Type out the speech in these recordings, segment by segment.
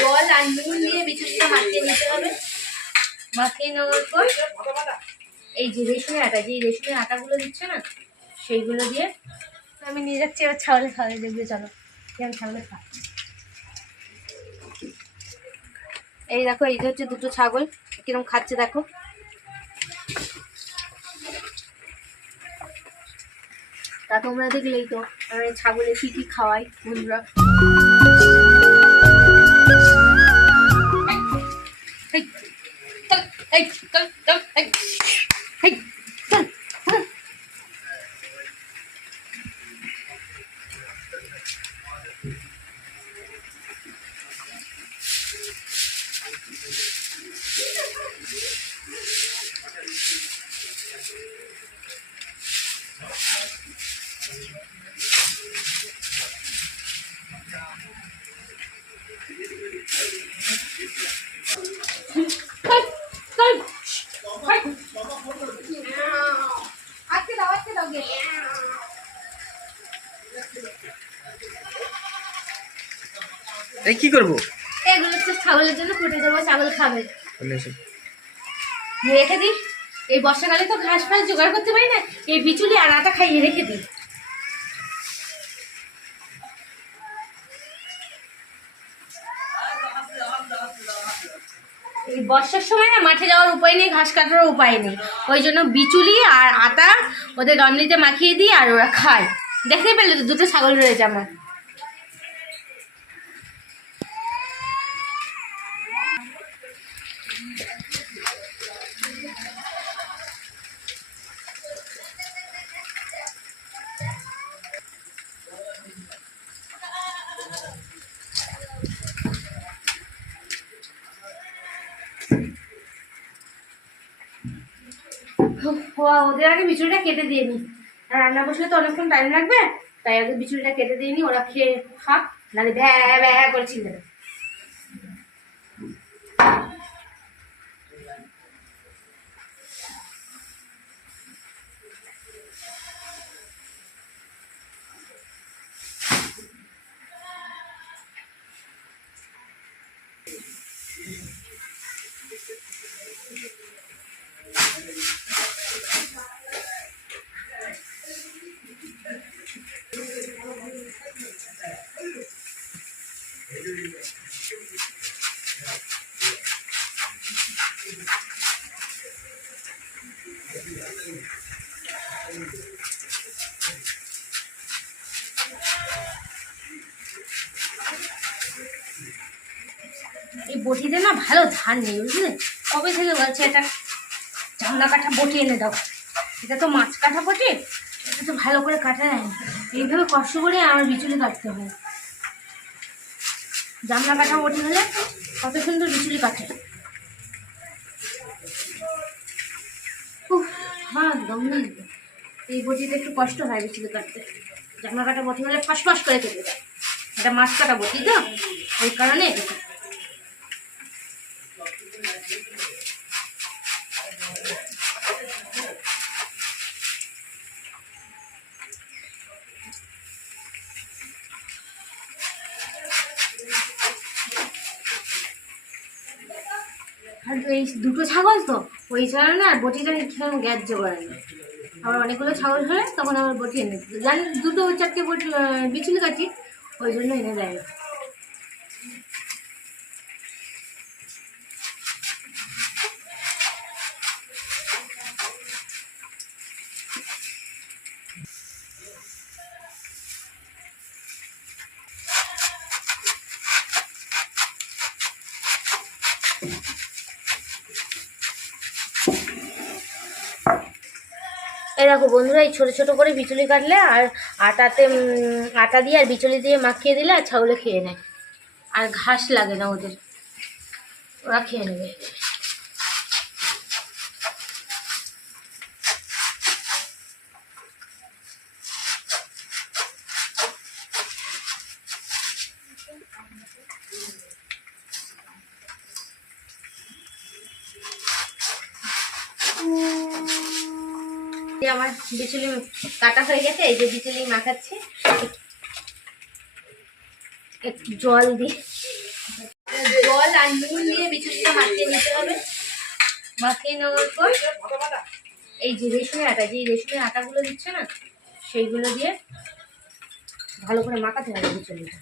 জল আর নুন দিয়ে বিচুলিটা মাখিয়ে নিতে হবে। মাখিয়ে নেওয়ার পর এই যে রেশনের আটা, যে রেশনের আটাগুলো দিচ্ছে না, সেইগুলো দিয়ে আমি নিয়ে যাচ্ছি, এবার ছাগলে খাওয়ালে দেখবে চলো কেমন ছাগলে খা এই দেখো এইটা হচ্ছে দুটো ছাগল, কিরম খাচ্ছে দেখো। তা তোমরা দেখলেই তো আমরা ছাগলে কি কি খাওয়াই বন্ধুরা। এই, কি করব? এগুলো হচ্ছে ছাগলের জন্য ফুটে দেবো ছাগল খাবে। রেখে দিই। এই বর্ষাকালে তো ঘাস ফাস জোগাড় করতে পারি না এই বিচুলি আর আটা খাইয়ে রেখে দিই। এই বর্ষার সময় না মাঠে যাওয়ার উপায় নেই ঘাস কাটার উপায় নেই। ওই জন্য বিচুলি আর আটা ওদের গামলিতে মাখিয়ে দিই আর ওরা খায়। দেখতে পেলে তো দুটো ছাগল রয়েছে আমার ওদের আগে বিচুলিটা কেটে দিয়ে নি। আর রান্না বসলে তো অনেকক্ষণ টাইম লাগবে, তাই আগে বিচুলিটা কেটে দিয়ে নি, ওরা খেয়ে খাক, নাহলে ভ্যা ভ্যা করে ছিলবে এই বটিতে না ভালো ধান নেই বুঝলে? কবে থেকে বলছে এটা? জামলা কাঠা বটি এনে দাও। এটা তো মাছ কাঠা বটি এটা তো ভালো করে কাটা নেয় এইভাবে কষ্ট করে আমার বিচুলি কাটতে হয়। জামলা কাঠা বটি হলে কত সুন্দর বিচুলি কাটে। উফ, হ্যাঁ দম নেই। এই বটিতে একটু কষ্ট হয় বিচুলি কাটতে। জামলা কাটা বটি হলে ফস ফস করে কেটে যায়। এটা মাছ কাটা বটি তো ওই কারণে আর এই দুটো ছাগল তো, ওই কারণে আর বটিটা খেলাম গ্যাস জোগাড় না। আবার অনেকগুলো ছাগল হলে তখন আমার বটি এনে জানি দুটো চারটে বটি বিচুলি কাটি ওই জন্য এনে দেয়। দেখো বন্ধুরা, এই ছোটো ছোটো করে বিচুলি কাটলে আর আটাতে আটা দিয়ে আর বিচুলি দিয়ে মাখিয়ে দিলে আর ছাগলে খেয়ে নেয়। আর ঘাস লাগে না ওদের। ওরা খেয়ে নেবে এই আমার বিচুলি কাটা হয়ে গেছে, এই যে বিচুলি মাখাচ্ছি। একটু জল দিয়ে। জল আর নুন দিয়ে বিচুলিটা মাখিয়ে নিতে হবে। মাখিয়ে নেওয়ার পর এই যে রেশমের আটা, যে রেশমের আটাগুলো দিচ্ছে না, সেইগুলো দিয়ে ভালো করে মাখাতে হবে বিচুলিটা।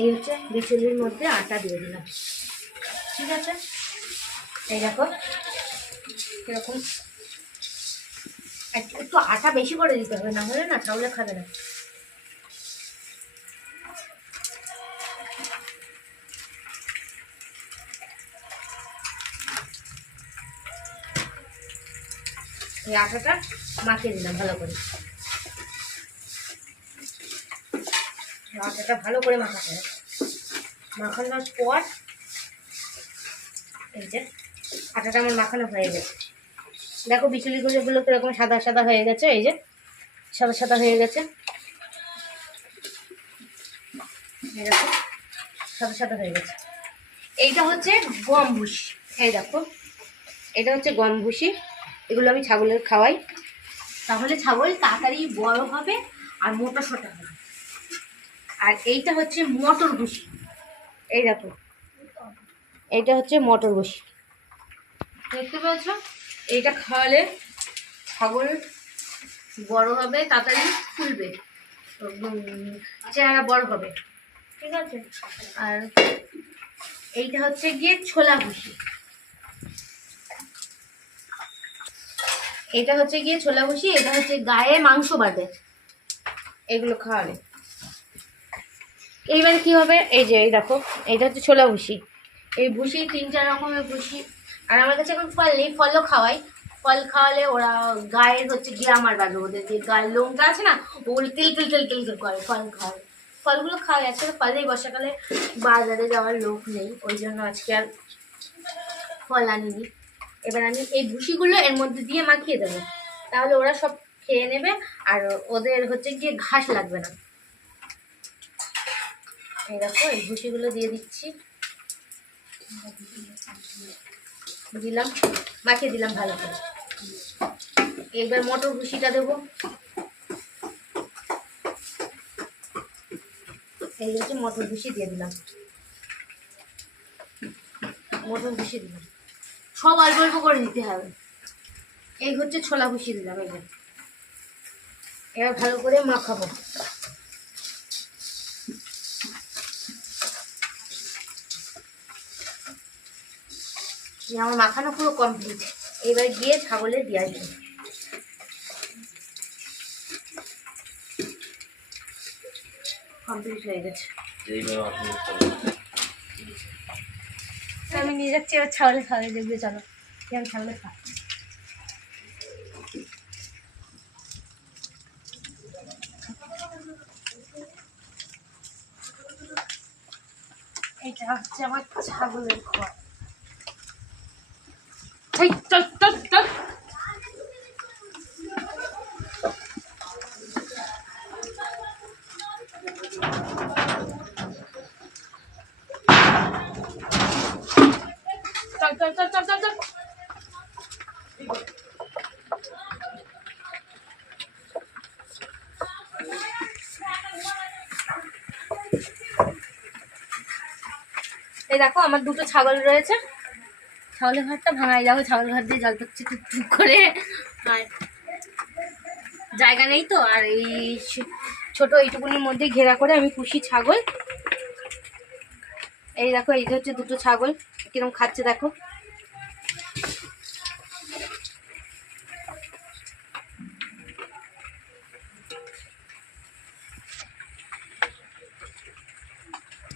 এই হচ্ছে বিচুলির মধ্যে আটা দিয়ে দিলাম। ঠিক আছে? এই দেখো এরকম একটু আটা বেশি করে দিতে হবে, না হলে না তাহলে খাবে না। এই আটাটা মাখিয়ে দিলাম ভালো করে। আটাটা ভালো করে মাখাতে হবে। মাখানোর পর এই যে আটাটা আমার মাখানো হয়ে গেছে। দেখো বিচুলিগুলো গুলো কীরকম সাদা সাদা হয়ে গেছে, এই যে সাদা সাদা হয়ে গেছে। দেখো সাদা সাদা হয়ে গেছে। এইটা হচ্ছে গম ভুসি এই দেখো। এটা হচ্ছে গম ভুসি এগুলো আমি ছাগলের খাওয়াই। তাহলে ছাগল তাড়াতাড়ি বড় হবে আর মোটা সোটা হবে। আর এইটা হচ্ছে মটর ভুসি এই দেখো। এইটা হচ্ছে মটর ভুসি দেখতে পাচ্ছ? এইটা খাওয়ালে ছাগল বড় হবে তাড়াতাড়ি ফুলবে। চেহারা বড় হবে। ঠিক আছে? আর এইটা হচ্ছে গিয়ে ছোলা ভুসি এটা হচ্ছে গিয়ে ছোলা ভুসি এটা হচ্ছে গায়ে মাংস বাঁধে এগুলো খাওয়ালে। এইবার কি হবে? এই যে, এই দেখো, এইটা হচ্ছে ছোলা ভুসি। এই ভুসি, তিন চার রকমের ভুসি। আর আমার কাছে এখন ফল নেই, ফলও খাওয়াই। ফল খাওয়ালে ওরা গায়ের হচ্ছে গ্রামার বাড়বে ওদের যে গায়ের লোমটা আছে না ওগুলো তিল তিল তিল তিল তিল করে, ফল খাওয়ায় ফলগুলো খাওয়াই আজকে ফলেই বর্ষাকালে বাজারে যাওয়ার লোক নেই, ওই জন্য আজকে আর ফল আনিনি। এবার আমি এই ভুসিগুলো এর মধ্যে দিয়ে মাখিয়ে দেবো। তাহলে ওরা সব খেয়ে নেবে, আর ওদের হচ্ছে গিয়ে ঘাস লাগবে না। এই দেখো, এই ভুসিগুলো দিয়ে দিচ্ছি। দিলাম মাখিয়ে দিলাম ভালো করে। এবার মটর ভুসিটা দেবো। এই হচ্ছে মটর ভুসি দিয়ে দিলাম। মটর ভুসি দিলাম। সব অল্প অল্প করে দিতে হবে। এই হচ্ছে ছোলা ভুসি দিলাম যে। এবার ভালো করে মাখাবো। আমার মাখানো পুরো কমপ্লিট এবার গিয়ে ছাগলে দিয়ে আসবে কমপ্লিট হয়ে গেছে। আমি নিয়ে যাচ্ছি এবার ছাগলে খাওয়াই দেখবে চলো। কেমন ছাগলে খা এটা হচ্ছে আমার ছাগলের ঘর। চল চল চল এই দেখো আমার দুটো ছাগল রয়েছে। ছাগলের ঘরটা ভাঙাই যাব ছাগল ঘর দিয়ে জল পড়ছে টুক টুক করে। আর জায়গা নেই তো, আর এই ছোট এইটুকুনির মধ্যে ঘেরা করে আমি পুষি ছাগল। এই দেখো এইটা হচ্ছে দুটো ছাগল কীরকম খাচ্ছে দেখো।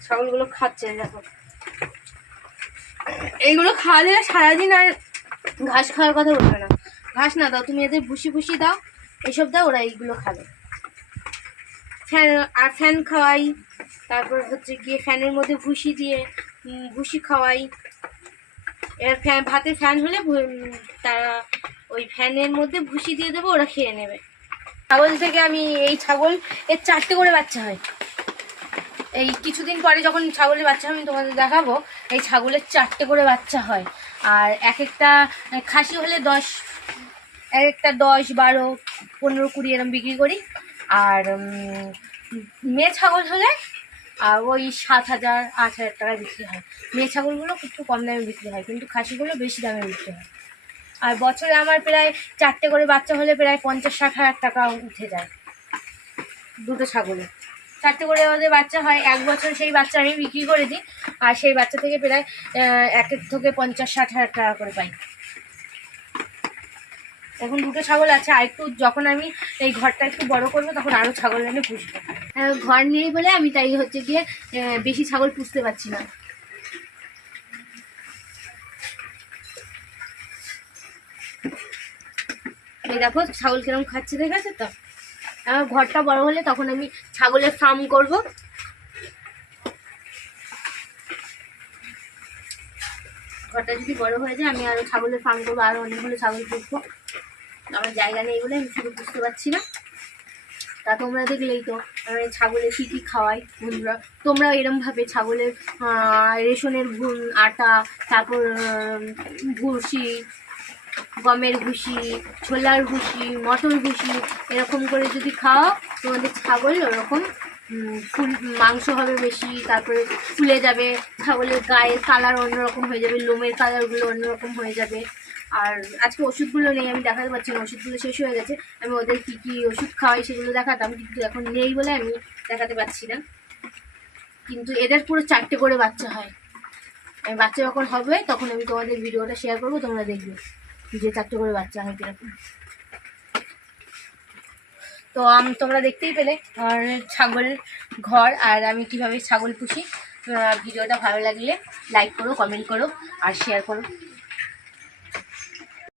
ছাগলগুলো খাচ্ছে, দেখো। এইগুলো খাওয়ালে সারাদিন আর ঘাস খাওয়ার কথা উঠবে না। ঘাস না দাও, তুমি এদের ভুসি ভুসি দাও, এসব দাও, ওরা এইগুলো খাবে। ফ্যান, আর ফ্যান খাওয়াই, তারপর হচ্ছে গিয়ে ফ্যানের মধ্যে ভুসি দিয়ে ভুসি খাওয়াই। এবার ফ্যান ভাতে ফ্যান হলে তারা ওই ফ্যানের মধ্যে ভুসি দিয়ে দেবো, ওরা খেয়ে নেবে। ছাগল থেকে আমি, এই ছাগল, এর চারটে করে বাচ্চা হয়। এই কিছুদিন পরে যখন ছাগলের বাচ্চা আমি তোমাদের দেখাবো, এই ছাগলের চারটে করে বাচ্চা হয়। আর এক একটা খাসি হলে দশ, এক একটা দশ, বারো, পনেরো, কুড়ি এরম বিক্রি করি। আর মেয়ে ছাগল হলে আর ওই সাত হাজার, আট হাজার টাকা বিক্রি হয়। মেয়ে ছাগলগুলো একটু কম দামে বিক্রি হয়, কিন্তু খাসিগুলো বেশি দামে বিক্রি হয়। আর বছরে আমার প্রায় চারটে করে বাচ্চা হলে প্রায় পঞ্চাশ, ষাট হাজার টাকা উঠে যায় দুটো ছাগলে। চারটে করে আমাদের বাচ্চা হয়, এক বছর সেই বাচ্চা আমি বিক্রি করে দিই, আর সেই বাচ্চা থেকে প্রায় এক এক থেকে পঞ্চাশ, ষাট হাজার টাকা করে পাই। এখন দুটো ছাগল আছে, আর একটু যখন আমি এই ঘরটা একটু বড় করব, তখন আরও ছাগল এনে পুষবো। ঘর নেই বলে আমি তাই হচ্ছে গিয়ে বেশি ছাগল পুষতে পারছি না। দেখো ছাগল কিরম খাচ্ছে, দেখেছ তো? আমার ঘরটা বড় হলে তখন আমি ছাগলের ফার্ম করব। ঘরটা যদি বড় হয়ে যায়, আমি আরও ছাগলের ফার্ম করব, আরও অনেকগুলো ছাগল পুষবো। আমার জায়গা নেই বলে আমি শুধু বুঝতে পারছি না। তা তোমরা দেখলেই তো, আমি ছাগলের কী কী খাওয়াই, বন্ধুরা? তোমরা এরমভাবে ছাগলের রেশনের আটা, তারপর ভুসি গমের ভুসি, ছোলার ভুসি, মটর ভুসি, এরকম করে যদি খাও, তোমাদের ছাগল ওরকম ফুল, মাংস হবে বেশি, তারপরে ফুলে যাবে, ছাগলের গায়ের কালার অন্যরকম হয়ে যাবে, লোমের কালারগুলো অন্যরকম হয়ে যাবে। আর আজকে ওষুধগুলো নেই, আমি দেখাতে পারছি না, ওষুধগুলো শেষ হয়ে গেছে, আমি ওদের কী কী ওষুধ খাওয়াই সেগুলো দেখাতাম, কিন্তু এখন নেই বলে আমি দেখাতে পারছি না। কিন্তু এদের পুরো চারটে করে বাচ্চা হয়। আমি বাচ্চা যখন হবে, তখন আমি তোমাদের ভিডিওটা শেয়ার করব, তোমরা দেখবে। যে চারটে করে বাচ্চা কীরকম তো, আম, তোমরা দেখতেই পেলে আমার ছাগল ঘর আর আমি কীভাবে ছাগল পুষি। ভিডিওটা ভালো লাগলে লাইক করো কমেন্ট করো আর শেয়ার করো।